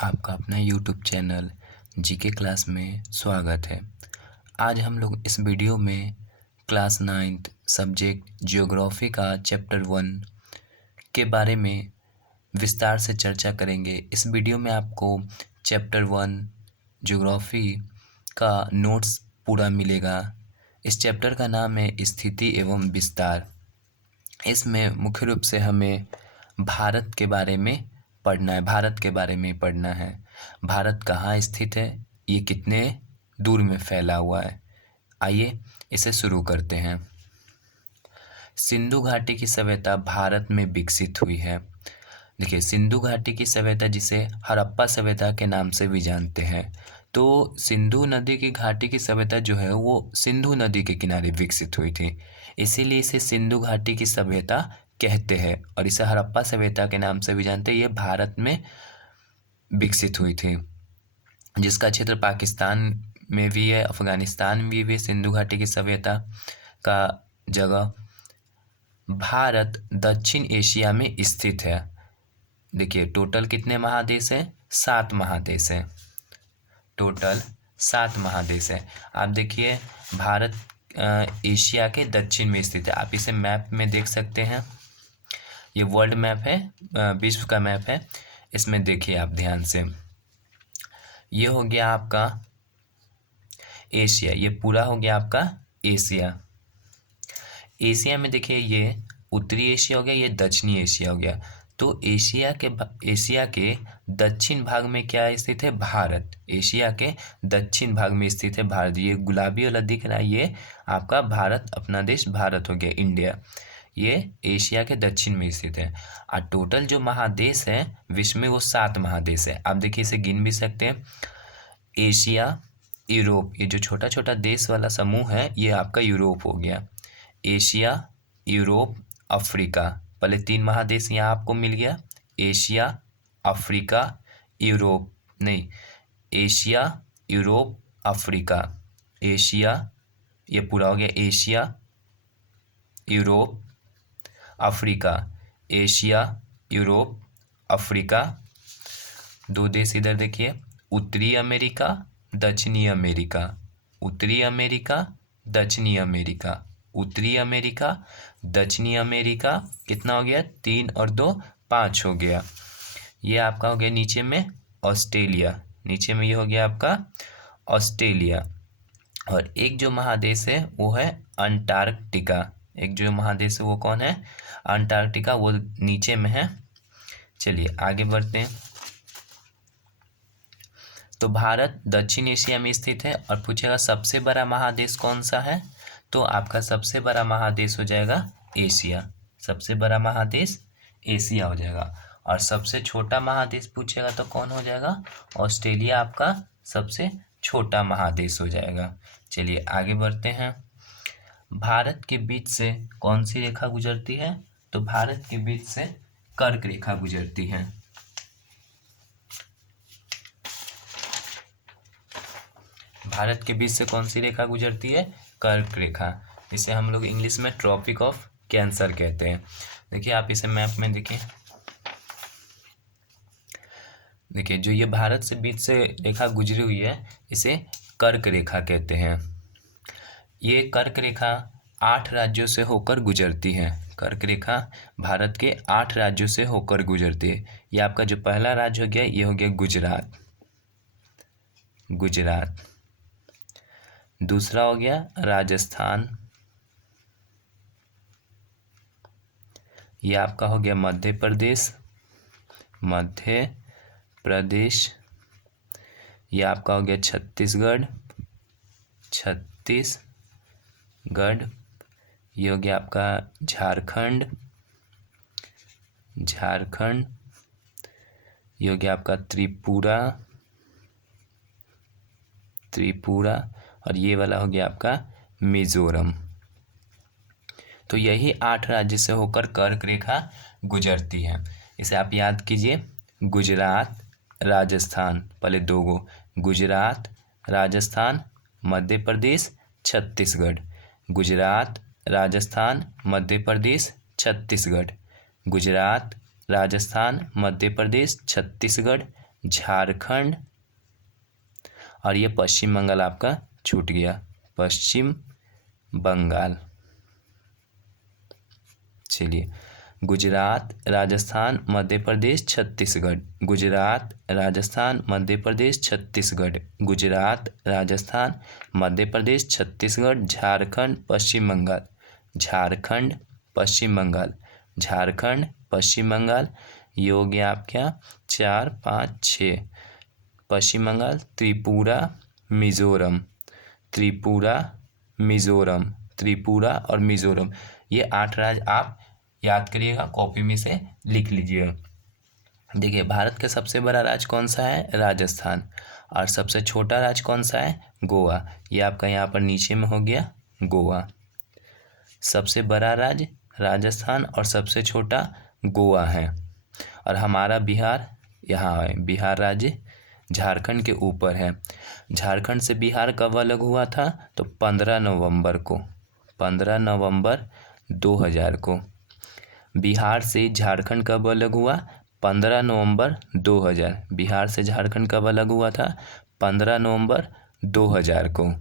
आपका अपना YouTube channel GK class में स्वागत है। आज हम लोग इस वीडियो में क्लास 9th सब्जेक्ट जियोग्राफी का चैप्टर 1 के बारे में विस्तार से चर्चा करेंगे। इस वीडियो में आपको चैप्टर 1 जियोग्राफी का नोट्स पूरा मिलेगा। इस चैप्टर का नाम है स्थिति एवं विस्तार। इसमें मुख्य रूप से हमें भारत के बारे में पढ़ना है। भारत कहाँ स्थित है, ये कितने दूर में फैला हुआ है। आइए इसे शुरू करते हैं। सिंधु घाटी की सभ्यता भारत में विकसित हुई है। देखिए, सिंधु घाटी की सभ्यता जिसे हड़प्पा सभ्यता के नाम से भी जानते हैं, तो सिंधु नदी की घाटी की सभ्यता जो है वो सिंधु नदी के किनारे विकसित हुई थी, इसीलिए इसे सिंधु घाटी की सभ्यता कहते हैं और इसे हड़प्पा सभ्यता के नाम से भी जानते हैं। ये भारत में विकसित हुई थी, जिसका क्षेत्र पाकिस्तान में भी है, अफगानिस्तान में भी सिंधु घाटी की सभ्यता का जगह। भारत दक्षिण एशिया में स्थित है। देखिए, टोटल कितने महादेश हैं? 7 महादेश हैं। टोटल 7 महादेश है। आप देखिए, भारत एशिया के दक्षिण में स्थित है। आप इसे मैप में देख सकते हैं। ये वर्ल्ड मैप है, विश्व का मैप है। इसमें देखिए आप ध्यान से, ये हो गया आपका एशिया, ये पूरा हो गया आपका एशिया। एशिया में देखिए, ये उत्तरी एशिया हो गया, ये दक्षिणी एशिया हो गया। तो एशिया के दक्षिण भाग में क्या स्थित है? भारत। एशिया के दक्षिण भाग में स्थित है भारत। ये गुलाबी वाला दिख रहा है, ये आपका भारत, अपना देश भारत हो गया, इंडिया। ये एशिया के दक्षिण में स्थित है। और टोटल जो महादेश है विश्व में, वो 7 महादेश है। आप देखिए, इसे गिन भी सकते हैं। एशिया, यूरोप, ये जो छोटा छोटा देश वाला समूह है, ये आपका यूरोप हो गया। एशिया, यूरोप, अफ्रीका, पहले 3 महादेश यहाँ आपको मिल गया। एशिया, अफ्रीका, यूरोप, नहीं, एशिया, यूरोप, अफ्रीका। एशिया, ये पूरा हो गया, Asia, Europe, Africa. Asia, Europe, Africa. 2 देश इधर देखिए, उत्तरी अमेरिका, दक्षिणी अमेरिका। उत्तरी अमेरिका, दक्षिणी अमेरिका। उत्तरी अमेरिका, दक्षिणी अमेरिका। कितना हो गया? 3 और 2 5 हो गया। ये आपका हो गया नीचे में ऑस्ट्रेलिया। नीचे में ये हो गया आपका ऑस्ट्रेलिया। और एक जो महादेश है वो है अंटार्कटिका। एक जो महादेश है वो कौन है? अंटार्कटिका, वो नीचे में है। चलिए आगे बढ़ते हैं। तो भारत दक्षिण एशिया में स्थित है और पूछेगा सबसे बड़ा महादेश कौन सा है, तो आपका सबसे बड़ा महादेश हो जाएगा एशिया। सबसे बड़ा महादेश एशिया हो जाएगा। और सबसे छोटा महादेश पूछेगा तो कौन हो जाएगा? ऑस्ट्रेलिया आपका सबसे छोटा महादेश हो जाएगा। चलिए आगे बढ़ते हैं। भारत के बीच से कौन सी रेखा गुजरती है? तो भारत के बीच से कर्क रेखा गुजरती है। भारत के बीच से कौन सी रेखा गुजरती है? कर्क रेखा, जिसे हम लोग इंग्लिश में ट्रॉपिक ऑफ कैंसर कहते हैं। देखिए, आप इसे मैप में देखिए। देखिए, जो ये भारत से बीच से रेखा गुजरी हुई है, इसे कर्क रेखा कहते हैं। ये कर्क रेखा 8 राज्यों से होकर गुजरती है। कर्क रेखा भारत के 8 राज्यों से होकर गुजरती है। ये आपका जो पहला राज्य हो गया, ये हो गया गुजरात। गुजरात। दूसरा हो गया राजस्थान। ये आपका हो गया मध्य प्रदेश। मध्य प्रदेश। ये आपका हो गया छत्तीसगढ़। छत्तीसगढ़। ये हो गया आपका झारखंड। झारखंड। ये हो गया आपका त्रिपुरा। त्रिपुरा। और ये वाला हो गया आपका मिजोरम। तो यही 8 राज्य से होकर कर्क रेखा गुजरती है। इसे आप याद कीजिए। गुजरात, राजस्थान, पहले 2 गो, गुजरात, राजस्थान, मध्य प्रदेश, छत्तीसगढ़। गुजरात, राजस्थान, मध्य प्रदेश, छत्तीसगढ़। गुजरात, राजस्थान, मध्य प्रदेश, छत्तीसगढ़। झारखंड, और ये पश्चिम बंगाल आपका छूट गया, पश्चिम बंगाल। चलिए, गुजरात, राजस्थान, मध्य प्रदेश, छत्तीसगढ़। गुजरात, राजस्थान, मध्य प्रदेश, छत्तीसगढ़। गुजरात, राजस्थान, मध्य प्रदेश, छत्तीसगढ़। झारखंड, पश्चिम बंगाल। झारखंड, पश्चिम बंगाल। झारखंड, पश्चिम बंगाल। ये हो गया आपका 4, 5, 6। पश्चिम बंगाल, त्रिपुरा, मिजोरम। त्रिपुरा, मिजोरम। त्रिपुरा और मिजोरम, ये 8 राज्य आप याद करिएगा, कॉपी में से लिख लीजिएगा। देखिए, भारत का सबसे बड़ा राज्य कौन सा है? राजस्थान। और सबसे छोटा राज्य कौन सा है? गोवा। ये आपका यहाँ पर नीचे में हो गया गोवा। सबसे बड़ा राज्य राजस्थान और सबसे छोटा गोवा है। और हमारा बिहार यहाँ है, बिहार राज्य झारखंड के ऊपर है। झारखंड से बिहार कब अलग हुआ था? तो 15 नवंबर को, 15 नवंबर 2000 को। बिहार से झारखंड कब अलग हुआ? 15 नवंबर 2000। बिहार से झारखंड कब अलग हुआ था? 15 नवंबर 2000 को।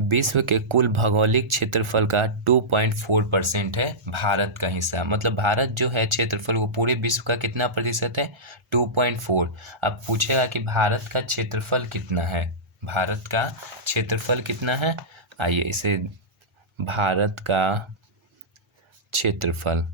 विश्व के कुल भौगोलिक क्षेत्रफल का 2.4% है भारत का हिस्सा। मतलब भारत जो है क्षेत्रफल वो पूरे विश्व का कितना प्रतिशत है? 2.4। अब पूछेगा कि भारत का क्षेत्रफल कितना है? भारत का क्षेत्रफल कितना है? आइए इसे, भारत का क्षेत्रफल,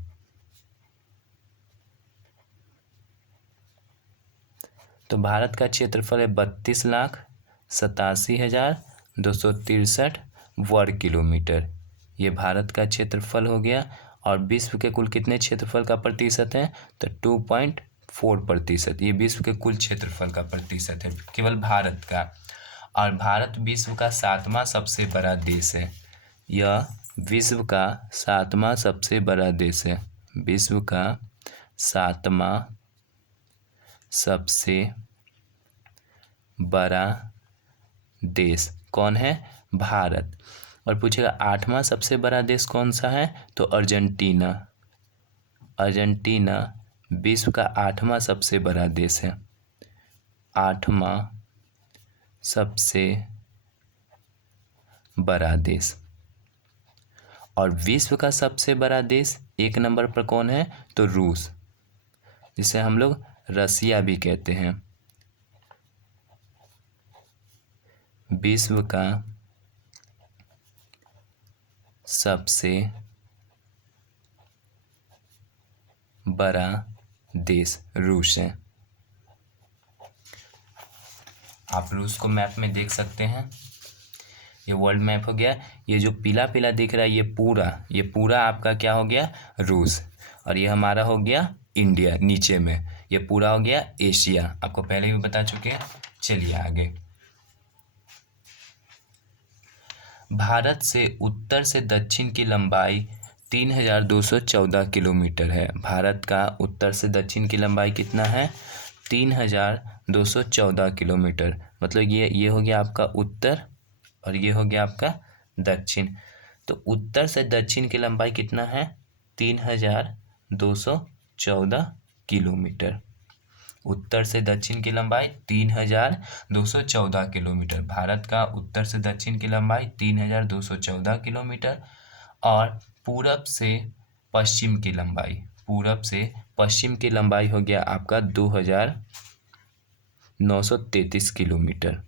तो भारत का क्षेत्रफल है 32,87,263 वर्ग किलोमीटर। ये भारत का क्षेत्रफल हो गया। और विश्व के कुल कितने क्षेत्रफल का प्रतिशत है? तो 2.4%। ये विश्व के कुल क्षेत्रफल का प्रतिशत है, केवल भारत का। और भारत विश्व का 7वां सबसे बड़ा देश है। यह विश्व का 7वां सबसे बड़ा देश है। विश्व का 7वां सबसे बड़ा देश कौन है? भारत। और पूछेगा 8वां सबसे बड़ा देश कौन सा है? तो अर्जेंटीना। अर्जेंटीना विश्व का 8वां सबसे बड़ा देश है। 8वां सबसे बड़ा देश। और विश्व का सबसे बड़ा देश 1 नंबर पर कौन है? तो रूस, जिसे हम लोग रसिया भी कहते हैं। विश्व का सबसे बड़ा देश रूस है। आप रूस को मैप में देख सकते हैं। ये वर्ल्ड मैप हो गया। ये जो पीला पीला दिख रहा है ये पूरा आपका क्या हो गया? रूस। और ये हमारा हो गया इंडिया नीचे में। ये पूरा हो गया एशिया, आपको पहले भी बता चुके हैं। चलिए आगे। भारत से उत्तर से दक्षिण की लंबाई 3214 किलोमीटर है। भारत का उत्तर से दक्षिण की लंबाई कितना है? 3214 किलोमीटर। मतलब ये हो गया आपका उत्तर और ये हो गया आपका दक्षिण। तो उत्तर से दक्षिण की लंबाई कितना है? 3214 किलोमीटर। उत्तर से दक्षिण की लंबाई 3214 किलोमीटर। भारत का उत्तर से दक्षिण की लंबाई 3214 किलोमीटर। और पूरब से पश्चिम की लंबाई, पूरब से पश्चिम की लंबाई हो गया आपका 2933 किलोमीटर।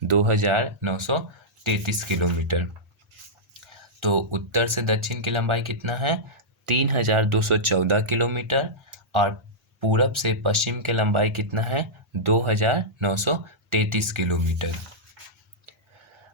2933 किलोमीटर। तो उत्तर से दक्षिण की लंबाई कितना है? 3214 किलोमीटर। और पूरब से पश्चिम की लंबाई कितना है? 2933 किलोमीटर।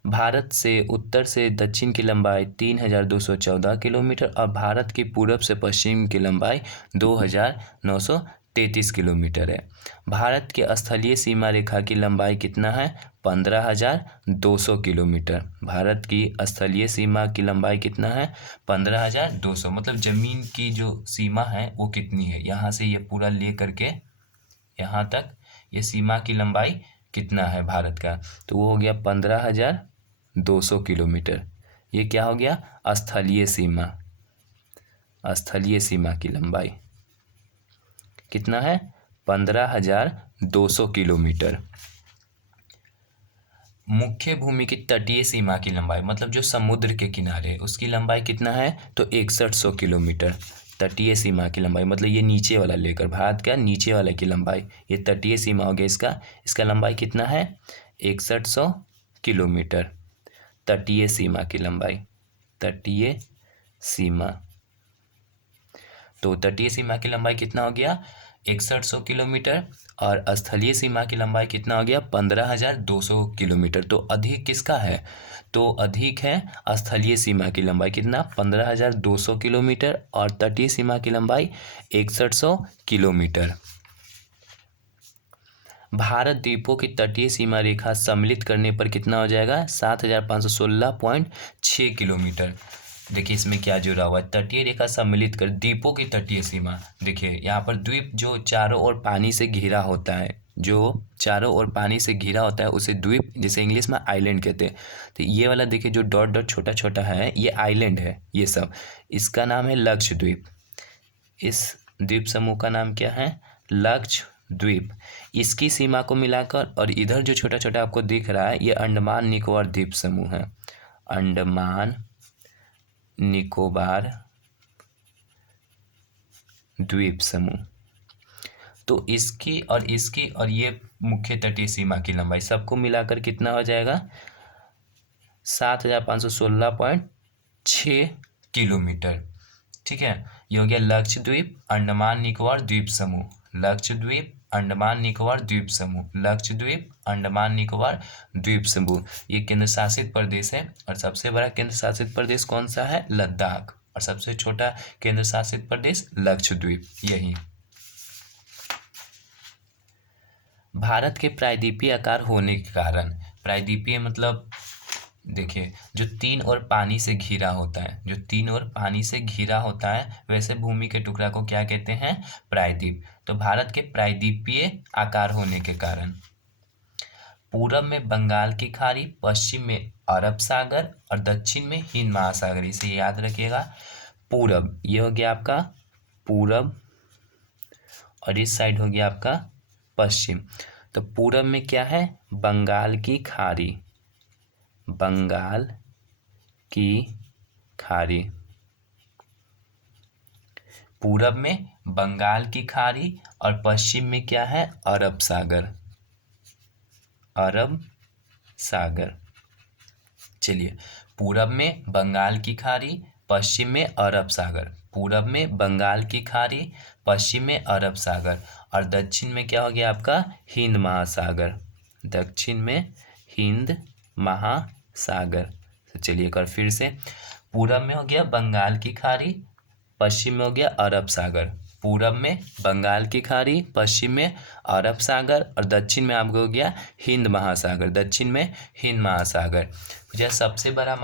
भारत से उत्तर से दक्षिण की लंबाई 3214 किलोमीटर और भारत की पूरब से पश्चिम की लंबाई 2933 किलोमीटर है। भारत के स्थलीय सीमा रेखा की लंबाई कितना है? 15,200 किलोमीटर। भारत की स्थलीय सीमा की लंबाई कितना है? 15,200। मतलब ज़मीन की जो सीमा है वो कितनी है, यहाँ से ये पूरा ले करके यहाँ तक ये सीमा की लंबाई कितना है भारत का? तो वो हो गया 15,200 किलोमीटर। ये क्या हो गया? स्थलीय सीमा, स्थलीय सीमा की लंबाई। कितना है 15,200 किलोमीटर। मुख्य भूमि की तटीय सीमा की लंबाई मतलब जो समुद्र के किनारे उसकी लंबाई कितना है तो 6100 किलोमीटर। तटीय सीमा की लंबाई मतलब ये नीचे वाला लेकर भारत का नीचे वाले की लंबाई, ये तटीय सीमा हो गया इसका लंबाई कितना है 6100 किलोमीटर। तटीय सीमा की लंबाई, तटीय सीमा, तो तटीय सीमा की लंबाई कितना हो गया 6100 किलोमीटर और स्थलीय सीमा की लंबाई कितना हो गया 15,200 किलोमीटर। तो अधिक किसका है तो अधिक है स्थलीय सीमा की लंबाई कितना 15,200 किलोमीटर और तटीय सीमा की लंबाई 6100 किलोमीटर। भारत द्वीपों की तटीय सीमा रेखा सम्मिलित करने पर कितना हो जाएगा 7,516.6 किलोमीटर। देखिए इसमें क्या जुड़ा हुआ है, तटीय रेखा सम्मिलित कर द्वीपों की तटीय सीमा। देखिए यहाँ पर द्वीप जो चारों ओर पानी से घिरा होता है, जो चारों ओर पानी से घिरा होता है उसे द्वीप, जैसे इंग्लिश में आइलैंड कहते हैं। तो ये वाला देखिए जो डॉट डॉट छोटा छोटा है ये आइलैंड है, ये सब इसका नाम है लक्षद्वीप। इस द्वीप समूह का नाम क्या है लक्षद्वीप। इसकी सीमा को मिलाकर और इधर जो छोटा छोटा आपको दिख रहा है ये अंडमान निकोबार द्वीप समूह है, अंडमान निकोबार द्वीप समूह। तो इसकी और ये मुख्य तटीय सीमा की लंबाई सबको मिलाकर कितना हो जाएगा 7,516.6 किलोमीटर। ठीक है, ये हो गया लक्षद्वीप अंडमान निकोबार द्वीप समूह, लक्षद्वीप अंडमान निकोबार द्वीप समूह, लक्षद्वीप अंडमान निकोबार द्वीप समूह। ये केंद्र शासित प्रदेश है और सबसे बड़ा केंद्र शासित प्रदेश कौन सा है लद्दाख, और सबसे छोटा केंद्र शासित प्रदेश लक्षद्वीप। यही भारत के प्रायद्वीपीय आकार होने के कारण, प्रायद्वीपीय मतलब देखिए जो तीन ओर पानी से घिरा होता है, जो तीन ओर पानी से घिरा होता है वैसे भूमि के टुकड़ा को क्या कहते हैं प्रायद्वीप। तो भारत के प्रायद्वीपीय आकार होने के कारण पूरब में बंगाल की खाड़ी, पश्चिम में अरब सागर और दक्षिण में हिंद महासागर। इसे याद रखिएगा, पूरब ये हो गया आपका पूरब और इस साइड हो गया आपका पश्चिम। तो पूरब में क्या है बंगाल की खाड़ी, बंगाल की खाड़ी, पूरब में बंगाल की खाड़ी और पश्चिम में क्या है अरब सागर, अरब सागर। चलिए पूरब में बंगाल की खाड़ी, पश्चिम में अरब सागर, पूरब में बंगाल की खाड़ी, पश्चिम में अरब सागर और दक्षिण में क्या हो गया आपका हिंद महासागर, दक्षिण में हिंद महासागर। तो चलिए एक बार फिर से, पूरब में हो गया बंगाल की खाड़ी, पश्चिम में हो गया अरब सागर, पूरब में बंगाल की खाड़ी, पश्चिम में अरब सागर और दक्षिण में आपको हो गया हिंद महासागर, दक्षिण में हिंद महासागर। जो सबसे बड़ा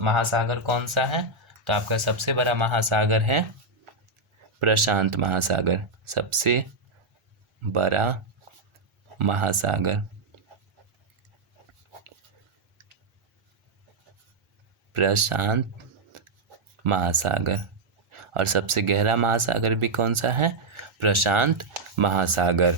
महासागर कौन सा है तो आपका सबसे बड़ा महासागर है प्रशांत महासागर, सबसे बड़ा महासागर प्रशांत महासागर। और सबसे गहरा महासागर भी कौन सा है प्रशांत महासागर।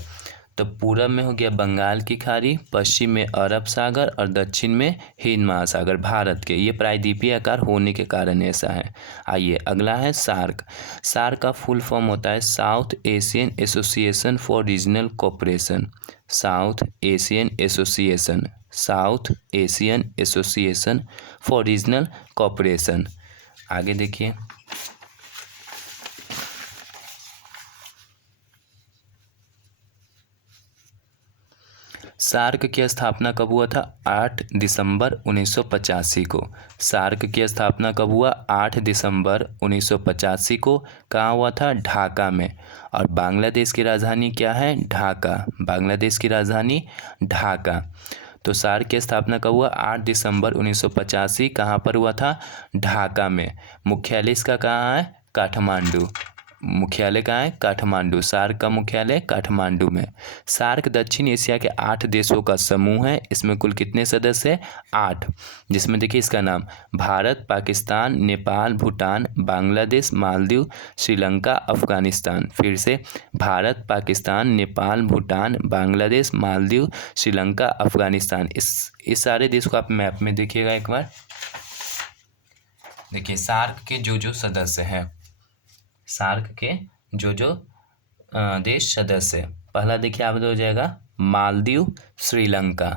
तो पूरब में हो गया बंगाल की खाड़ी, पश्चिम में अरब सागर और दक्षिण में हिंद महासागर। भारत के ये प्रायद्वीपीय आकार होने के कारण ऐसा है। आइए अगला है सार्क। सार्क का फुल फॉर्म होता है south Asian association for regional cooperation, south Asian association, south Asian association for regional cooperation. आगे देखिए, सार्क की स्थापना कब हुआ था 8 दिसंबर 1985 को। सार्क की स्थापना कब हुआ 8 दिसंबर 1985 को। कहाँ हुआ था ढाका में। और बांग्लादेश की राजधानी क्या है ढाका, बांग्लादेश की राजधानी ढाका। तो सार्क की स्थापना कब हुआ 8 दिसंबर 1985, कहाँ पर हुआ था ढाका में। मुख्यालय इसका कहाँ है काठमांडू, मुख्यालय कहाँ है? काठमांडू। सार्क का मुख्यालय काठमांडू में। सार्क दक्षिण एशिया के 8 देशों का समूह है। इसमें कुल कितने सदस्य हैं? 8। जिसमें देखिए इसका नाम भारत, पाकिस्तान, नेपाल, भूटान, बांग्लादेश, मालदीव, श्रीलंका, अफगानिस्तान। फिर से भारत, पाकिस्तान, नेपाल, भूटान, बांग्लादेश, मालदीव, श्रीलंका, अफगानिस्तान। इस सारे देश को आप मैप में देखिएगा एक बार। देखिए सार्क के जो सदस्य हैं, सार्क के जो देश सदस्य, पहला देखिए आप हो जाएगा मालदीव, श्रीलंका।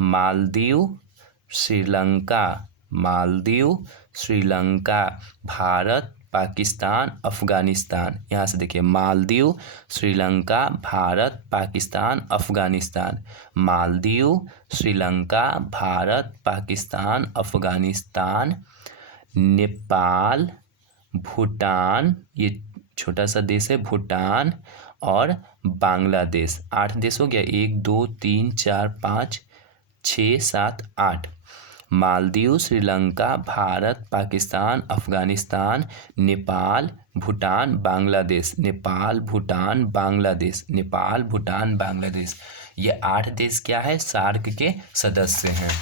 मालदीव, श्रीलंका, मालदीव, श्रीलंका, भारत, पाकिस्तान, अफगानिस्तान। यहाँ से देखिए मालदीव, श्रीलंका, भारत, पाकिस्तान, अफगानिस्तान। मालदीव, श्रीलंका, भारत, पाकिस्तान, अफगानिस्तान, नेपाल, भूटान, ये छोटा सा देश है भूटान, और बांग्लादेश। 8 देश हो गया। 1 2 3 4 5 6 7 8। मालदीव, श्रीलंका, भारत, पाकिस्तान, अफगानिस्तान, नेपाल, भूटान, बांग्लादेश। नेपाल, भूटान, बांग्लादेश। नेपाल, भूटान, बांग्लादेश। ये 8 देश क्या है? सार्क के सदस्य हैं।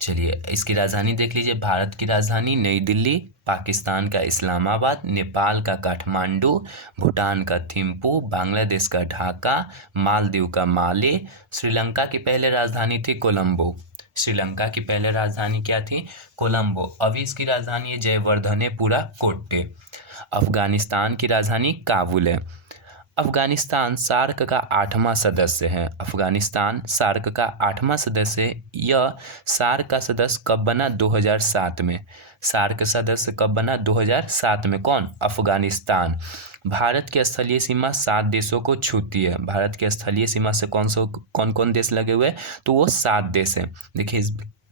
चलिए इसकी राजधानी देख लीजिए। भारत की राजधानी नई दिल्ली, पाकिस्तान का इस्लामाबाद, नेपाल का काठमांडू, भूटान का थिम्पू, बांग्लादेश का ढाका, मालदीव का माले। श्रीलंका की पहले राजधानी थी कोलंबो। श्रीलंका की पहले राजधानी क्या थी? कोलंबो। अभी इसकी राजधानी है जयवर्धनेपुरा कोट्टे। अफगानिस्तान की राजधानी काबुल है। अफगानिस्तान सार्क का 8वां सदस्य है। अफगानिस्तान सार्क का 8वां सदस्य है। यह सार्क का सदस्य कब बना? 2007 में। सार्क सदस्य कब बना? 2007 में। कौन? अफगानिस्तान। भारत की स्थलीय सीमा 7 देशों को छूती है। भारत की स्थलीय सीमा से कौन कौन देश लगे हुए हैं? तो वो 7 देश हैं। देखिए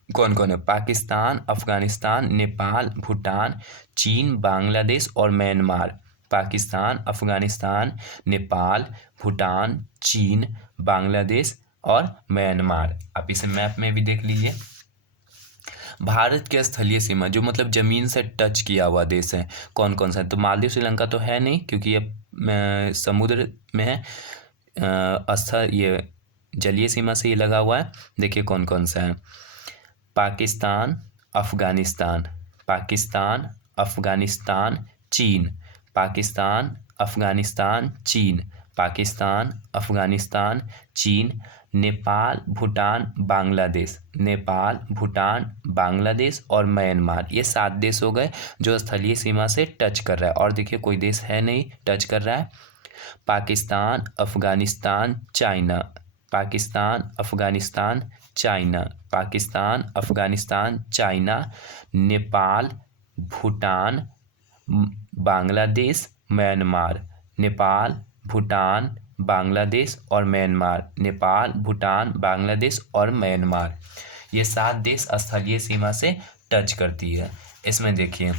कौन कौन है? पाकिस्तान, अफगानिस्तान, नेपाल, भूटान, चीन, बांग्लादेश और म्यांमार। पाकिस्तान, अफगानिस्तान, नेपाल, भूटान, चीन, बांग्लादेश और म्यांमार। आप इसे मैप में भी देख लीजिए। भारत की स्थलीय सीमा जो मतलब जमीन से टच किया हुआ देश है, कौन कौन सा है? तो मालदीव, श्रीलंका तो है नहीं क्योंकि ये समुद्र में है। ये जलीय सीमा से ये लगा हुआ है। देखिए कौन कौन सा है? पाकिस्तान, अफगानिस्तान, पाकिस्तान, अफगानिस्तान, चीन, पाकिस्तान, अफगानिस्तान, चीन, पाकिस्तान, अफगानिस्तान, चीन, नेपाल, भूटान, बांग्लादेश। नेपाल, भूटान, बांग्लादेश और म्यांमार। ये 7 देश हो गए जो स्थलीय सीमा से टच कर रहा है। और देखिए कोई देश है नहीं टच कर रहा है। Pakistan, Afghanistan, China. Pakistan, Afghanistan, China. Pakistan, Afghanistan, China, Nepal, Bhutan, Bangladesh, Myanmar. Nepal, Bhutan, Bangladesh और म्यांमार। नेपाल, भूटान, बांग्लादेश और म्यांमार। ये 7 देश स्थलीय सीमा से टच करती है। इसमें देखिए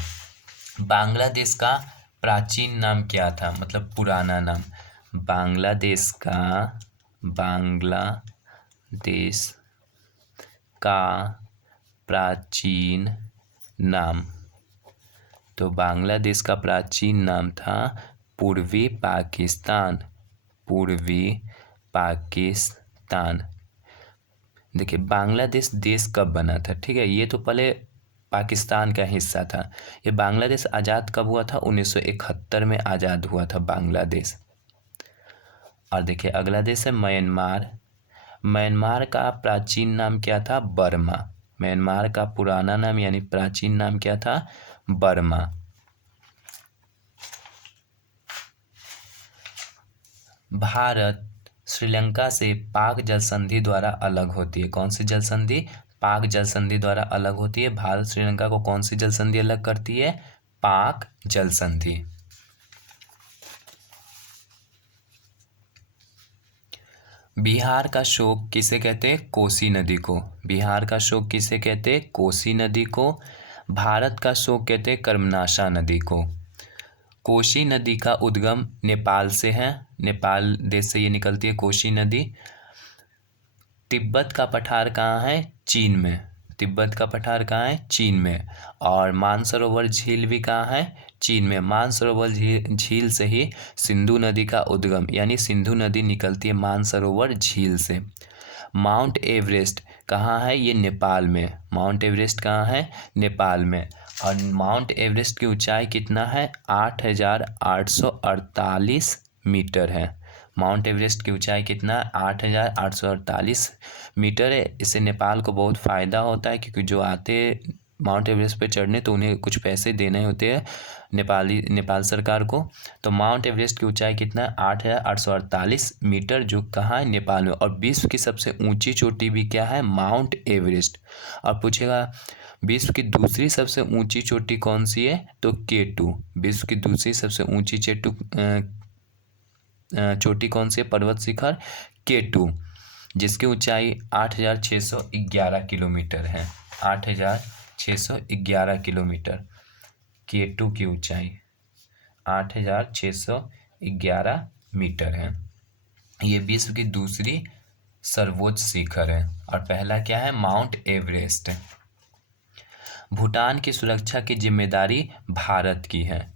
बांग्लादेश का प्राचीन नाम क्या था? मतलब पुराना नाम। बांग्लादेश का प्राचीन नाम, तो बांग्लादेश का प्राचीन नाम था पूर्वी पाकिस्तान। पूर्वी पाकिस्तान। देखिए बांग्लादेश देश कब बना था? ठीक है, ये तो पहले पाकिस्तान का हिस्सा था। ये बांग्लादेश आज़ाद कब हुआ था? 1971 में आज़ाद हुआ था बांग्लादेश। और देखिए अगला देश है म्यांमार। म्यांमार का प्राचीन नाम क्या था? बर्मा। म्यांमार का पुराना नाम यानी प्राचीन नाम क्या था? बर्मा। भारत श्रीलंका से पाक जल संधि द्वारा अलग होती है। कौन सी जल संधि? पाक जल संधि द्वारा अलग होती है। भारत श्रीलंका को कौन सी जल संधि अलग करती है? पाक जल संधि। बिहार का शोक किसे कहते हैं? कोसी नदी को। बिहार का शोक किसे कहते हैं? कोसी नदी को। भारत का शोक कहते हैं कर्मनाशा नदी को। कोसी नदी का उद्गम नेपाल से है। नेपाल देश से ये निकलती है कोसी नदी। तिब्बत का पठार कहाँ है? चीन में। तिब्बत का पठार कहाँ है? चीन में। और मानसरोवर झील भी कहाँ है? चीन में। मानसरोवर झील से ही सिंधु नदी का उद्गम, यानी सिंधु नदी निकलती है मानसरोवर झील से। माउंट एवरेस्ट कहाँ है? ये नेपाल में। माउंट एवरेस्ट कहाँ है? नेपाल में। और माउंट एवरेस्ट की ऊंचाई कितना है? 8,848 मीटर है। माउंट एवरेस्ट की ऊंचाई कितना? 8,848 मीटर है। इससे नेपाल को बहुत फ़ायदा होता है, क्योंकि जो आते माउंट एवरेस्ट पे चढ़ने तो उन्हें कुछ पैसे देने होते हैं नेपाल सरकार को। तो माउंट एवरेस्ट की ऊंचाई कितना है? 8,848 मीटर, जो कहाँ है? नेपाल में। और विश्व की सबसे ऊंची चोटी भी क्या है? Mount Everest. और पूछेगा विश्व की दूसरी सबसे ऊंची चोटी कौन सी है? तो K2। विश्व की दूसरी सबसे ऊंची चोटी कौन सी है? पर्वत शिखर K2, जिसकी ऊंचाई 8,611 किलोमीटर है। 8,611 किलोमीटर K2 की ऊंचाई 8,611 मीटर है। ये विश्व की दूसरी सर्वोच्च शिखर है। और पहला क्या है? Mount Everest. भूटान की सुरक्षा की जिम्मेदारी भारत की है।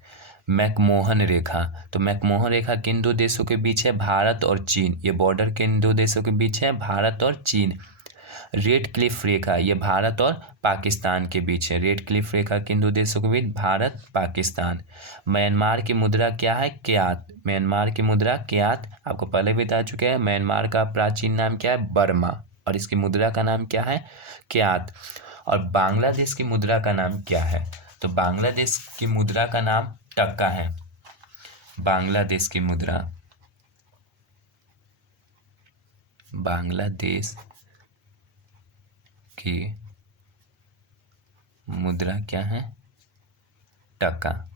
मैकमोहन रेखा, तो मैकमोहन रेखा किन दो देशों के बीच है? भारत और चीन। ये बॉर्डर किन दो देशों के बीच है? भारत और चीन। रेड क्लिफ रेखा, ये भारत और पाकिस्तान के बीच है। रेड क्लिफ रेखा किन दो देशों के बीच? भारत पाकिस्तान। म्यांमार की मुद्रा क्या है? क्यात। म्यांमार की मुद्रा क्यात, आपको पहले भी बता चुके हैं। म्यांमार का प्राचीन नाम क्या है? बर्मा। और इसकी मुद्रा का नाम क्या है? क्यात। और बांग्लादेश की मुद्रा का नाम क्या है? तो बांग्लादेश की मुद्रा का नाम टक्का है। बांग्लादेश की मुद्रा, बांग्लादेश की मुद्रा क्या है? टका।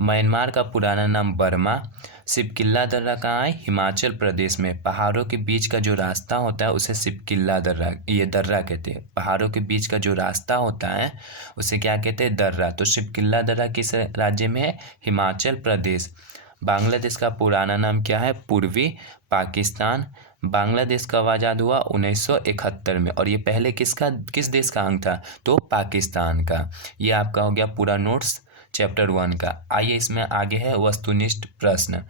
म्यांमार का पुराना नाम बर्मा। सिपकिल्ला दर्रा कहाँ है? हिमाचल प्रदेश में। पहाड़ों के बीच का जो रास्ता होता है उसे सिपकिल्ला दर्रा, ये दर्रा कहते हैं। पहाड़ों के बीच का जो रास्ता होता है उसे क्या कहते हैं? दर्रा। तो सिपकिल्ला दर्रा किस राज्य में है? हिमाचल प्रदेश। बांग्लादेश का पुराना नाम क्या है? पूर्वी पाकिस्तान। बांग्लादेश कब आज़ाद हुआ? 1971 में। और ये पहले किस देश का अंग था? तो पाकिस्तान का। ये आपका हो गया पूरा नोट्स चैप्टर 1 का। आइए इसमें आगे है वस्तुनिष्ठ प्रश्न।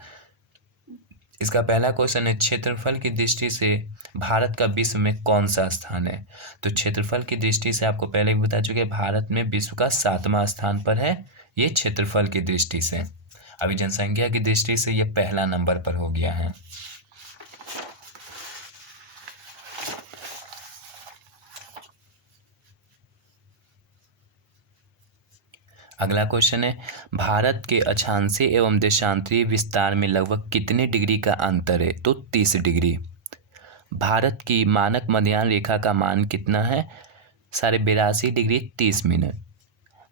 इसका पहला क्वेश्चन है, क्षेत्रफल की दृष्टि से भारत का विश्व में कौन सा स्थान है? तो क्षेत्रफल की दृष्टि से आपको पहले भी बता चुके, भारत में विश्व का 7वां स्थान पर है ये क्षेत्रफल की दृष्टि से। अभी जनसंख्या की दृष्टि से ये पहला नंबर पर हो गया है। अगला क्वेश्चन है, भारत के अक्षांशीय एवं देशांतरीय विस्तार में लगभग कितने डिग्री का अंतर है? तो 30 डिग्री। भारत की मानक मध्याह्न रेखा का मान कितना है? 82.5 डिग्री 30 मिनट।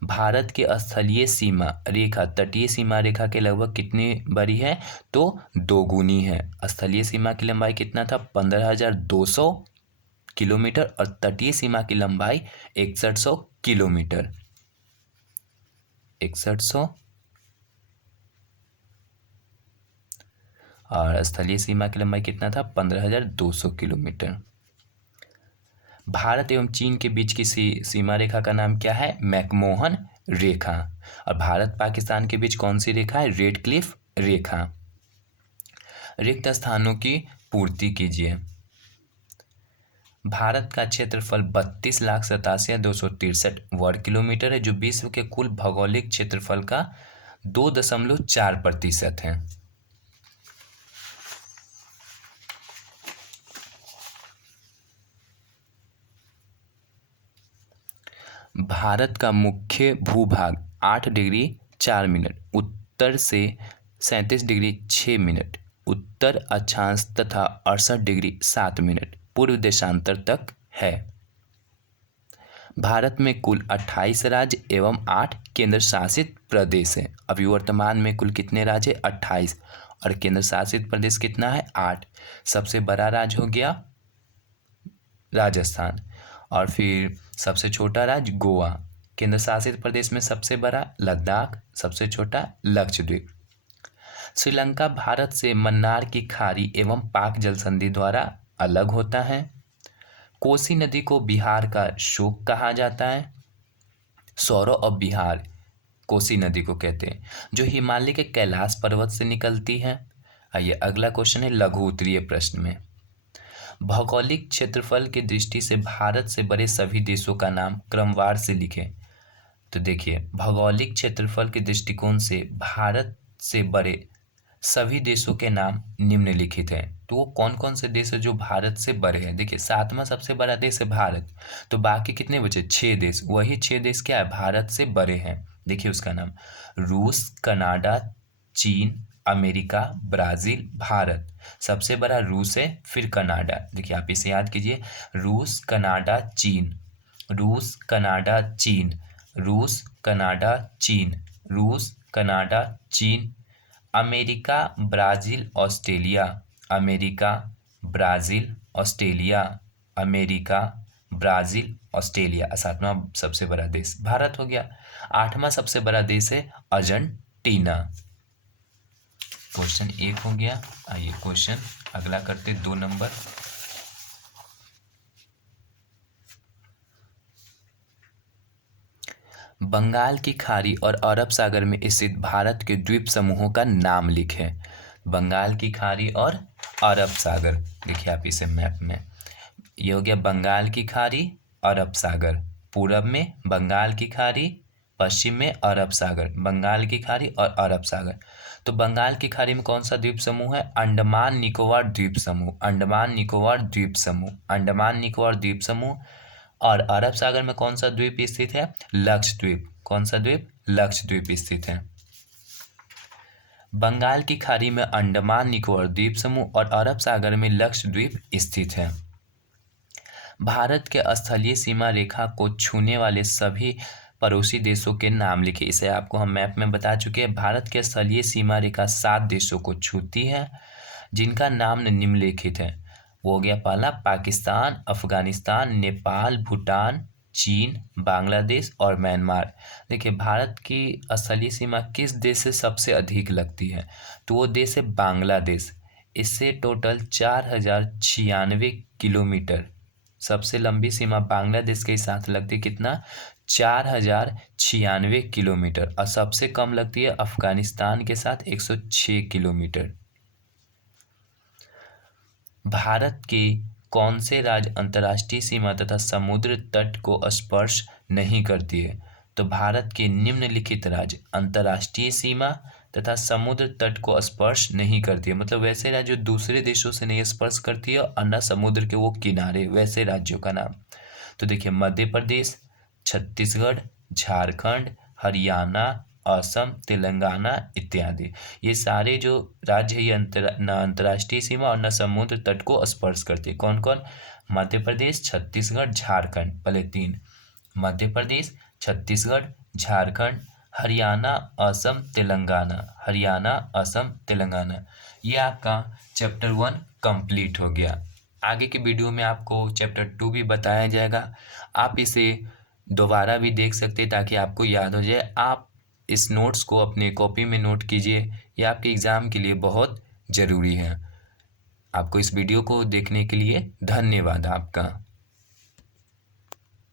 भारत की स्थलीय सीमा रेखा तटीय सीमा रेखा के लगभग कितनी बड़ी है? तो 2 गुनी है। स्थलीय सीमा की लंबाई कितना था? 15,200 किलोमीटर। और तटीय सीमा की लंबाई 6100 किलोमीटर। 6100। और स्थलीय सीमा की लंबाई कितना था? 15,200 किलोमीटर। भारत एवं चीन के बीच की सीमा रेखा का नाम क्या है? मैकमोहन रेखा। और भारत पाकिस्तान के बीच कौन सी रेखा है? रेड क्लिफ रेखा। रिक्त स्थानों की पूर्ति कीजिए। भारत का क्षेत्रफल 32,87,263 वर्ग किलोमीटर है, जो विश्व के कुल भौगोलिक क्षेत्रफल का 2.4% है। भारत का मुख्य भूभाग 8 डिग्री 4 मिनट उत्तर से 37 डिग्री 6 मिनट उत्तर अक्षांश तथा 68 डिग्री 7 मिनट पूर्व देशांतर तक है। भारत में कुल 28 राज्य एवं 8 केंद्र शासित प्रदेश है। अभी वर्तमान में कुल कितने राज्य? 28। और केंद्र शासित प्रदेश कितना है? 8। सबसे बड़ा राज्य हो गया राजस्थान, और फिर सबसे छोटा राज्य गोवा। केंद्र शासित प्रदेश में सबसे बड़ा लद्दाख, सबसे छोटा लक्षद्वीप। श्रीलंका भारत से मन्नार की खाड़ी एवं पाक जल संधि द्वारा अलग होता है। कोसी नदी को बिहार का शोक कहा जाता है। सौरव ऑफ बिहार कोसी नदी को कहते हैं, जो हिमालय के कैलाश पर्वत से निकलती है। आइए अगला क्वेश्चन है लघु उत्तरीय प्रश्न में। भौगोलिक क्षेत्रफल की दृष्टि से भारत से बड़े सभी देशों का नाम क्रमवार से लिखें। तो देखिए, भौगोलिक क्षेत्रफल के दृष्टिकोण से भारत से बड़े सभी देशों के नाम निम्नलिखित हैं। तो वो कौन कौन से देश है जो भारत से बड़े हैं? देखिए, 7वां सबसे बड़ा देश है भारत, तो बाकी कितने बचे? 6 देश। वही 6 देश क्या है? भारत से बड़े हैं। देखिए उसका नाम, रूस, कनाडा, चीन, अमेरिका, ब्राज़ील, भारत। सबसे बड़ा रूस है, फिर कनाडा। देखिए आप इसे याद कीजिए, रूस, कनाडा, चीन, रूस, कनाडा, चीन, रूस, कनाडा, चीन, रूस, कनाडा, चीन, America, Brazil, Australia, America, Brazil, Australia, America, Brazil, Australia. 7वां सबसे बड़ा देश भारत हो गया। 8वां सबसे बड़ा देश है अर्जेंटीना। क्वेश्चन 1 हो गया। आइए क्वेश्चन अगला करते 2 नंबर। बंगाल की खाड़ी और अरब सागर में स्थित भारत के द्वीप समूहों का नाम लिखें। बंगाल की खाड़ी और अरब सागर, देखिए आप इसे मैप में, ये हो गया बंगाल की खाड़ी, अरब सागर। पूरब में बंगाल की खाड़ी, पश्चिम में अरब सागर। बंगाल की खाड़ी और अरब सागर। तो बंगाल की खाड़ी में कौन सा द्वीप समूह है? अंडमान निकोबार द्वीप समूह, अंडमान निकोबार द्वीप समूह, अंडमान निकोबार द्वीप समूह। और अरब सागर में कौन सा द्वीप स्थित है? लक्षद्वीप। कौन सा द्वीप? लक्षद्वीप स्थित है। बंगाल की खाड़ी में अंडमान निकोबार द्वीप समूह और अरब सागर में लक्षद्वीप स्थित है। भारत के स्थलीय सीमा रेखा को छूने वाले सभी पड़ोसी देशों के नाम लिखे। इसे आपको हम मैप में बता चुके हैं। भारत के स्थलीय सीमा रेखा 7 देशों को छूती है, जिनका नाम निम्नलिखित है। वो हो गया पहला पाकिस्तान, अफगानिस्तान, नेपाल, भूटान, चीन, बांग्लादेश और म्यांमार। देखिए भारत की स्थलीय सीमा किस देश से सबसे अधिक लगती है? तो वो देश है बांग्लादेश। इससे टोटल 4096 किलोमीटर, सबसे लंबी सीमा बांग्लादेश के साथ लगती है। कितना? 4096 किलोमीटर। और सबसे कम लगती है अफगानिस्तान के साथ 106 किलोमीटर। भारत के कौन से राज्य अंतर्राष्ट्रीय सीमा तथा समुद्र तट को स्पर्श नहीं करती है? तो भारत के निम्नलिखित राज्य अंतर्राष्ट्रीय सीमा तथा समुद्र तट को स्पर्श नहीं करती है। मतलब वैसे राज्य जो दूसरे देशों से नहीं स्पर्श करती है और न समुद्र के वो किनारे, वैसे राज्यों का नाम। तो देखिए मध्य प्रदेश, छत्तीसगढ़, झारखंड, हरियाणा, असम, तेलंगाना इत्यादि। ये सारे जो राज्य है ये न अंतर्राष्ट्रीय सीमा और न समुद्र तट को स्पर्श करते हैं। कौन कौन? मध्य प्रदेश, छत्तीसगढ़, झारखंड। पहले 3, मध्य प्रदेश, छत्तीसगढ़, झारखंड, हरियाणा, असम, तेलंगाना। हरियाणा, असम, तेलंगाना। ये आपका चैप्टर 1 कंप्लीट हो गया। आगे की वीडियो में आपको चैप्टर 2 भी बताया जाएगा। आप इसे दोबारा भी देख सकते हैं ताकि आपको याद हो जाए। आप इस नोट्स को अपने कॉपी में नोट कीजिए, यह आपके एग्ज़ाम के लिए बहुत ज़रूरी है। आपको इस वीडियो को देखने के लिए धन्यवाद आपका।